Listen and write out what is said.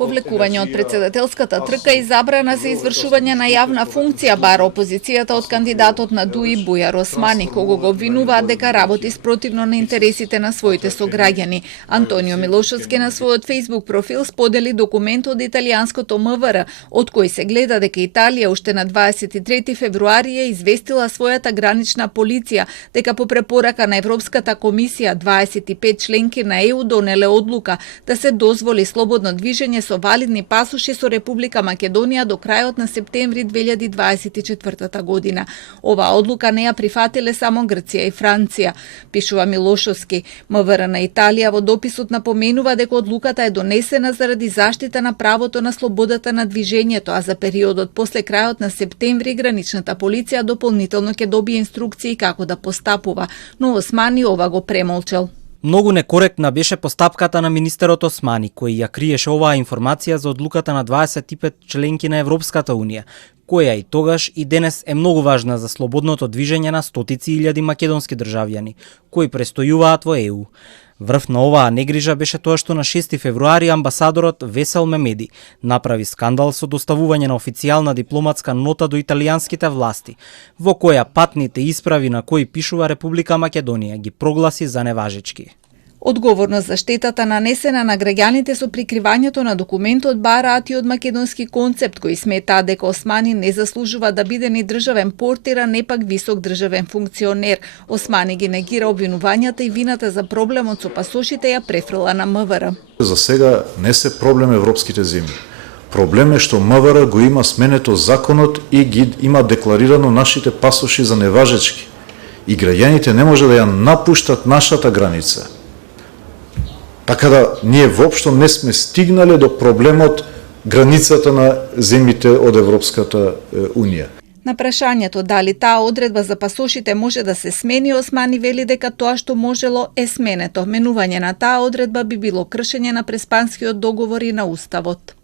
Повлекување од председателската трка и забрана за извршување на јавна функција бара опозицијата од кандидатот на ДУИ Бујар Османи, кого го обвинуваат дека работи спротивно на интересите на своите сограѓани. Антонио Милошовски на својот Facebook профил сподели документ од италијанското МВР, од кој се гледа дека Италија уште на 23 февруари ја известила својата гранична полиција дека по препорака на Европската комисија 25 членки на ЕУ донеле одлука да се дозволи слободно движење со валидни пасоши со Република Македонија до крајот на септември 2024 година. Оваа одлука не ја прифатиле само Грција и Франција, пишува Милошовски. МВР на Италија во дописот напоменува дека одлуката е донесена заради заштита на правото на слободата на движењето, а за периодот после крајот на септември граничната полиција дополнително ќе добие инструкции како да постапува, но Османи ова го премолчал. Многу некоректна беше постапката на министерот Османи, кој ја криеше оваа информација за одлуката на 25 членки на Европската Унија, која и тогаш и денес е многу важна за слободното движење на стотици илјади македонски државјани, кои престојуваат во ЕУ. Врв на оваа негрижа беше тоа што на 6 февруари амбасадорот Весел Мемеди направи скандал со доставување на официјална дипломатска нота до италијанските власти, во која патните исправи на кои пишува Република Македонија ги прогласи за неважечки. Одговорност за штетата нанесена на граѓаните со прикривањето на документот бараат и од македонски концепт, кој сметаат дека Османи не заслужува да биде ни државен портир, а не пак висок државен функционер. Османи ги негира обвинувањата и вината за проблемот со пасошите ја префрла на МВР. За сега не се проблем европските земји. Проблем е што МВР го има сменето законот и ги има декларирано нашите пасоши за неважечки. И граѓаните не може да ја напуштат нашата граница. Така да ние воопшто не сме стигнале до проблемот границата на земјите од Европската Унија. На прашањето дали таа одредба за пасошите може да се смени, Османи вели дека тоа што можело е сменето. Менување на таа одредба би било кршење на Преспанскиот договор и на Уставот.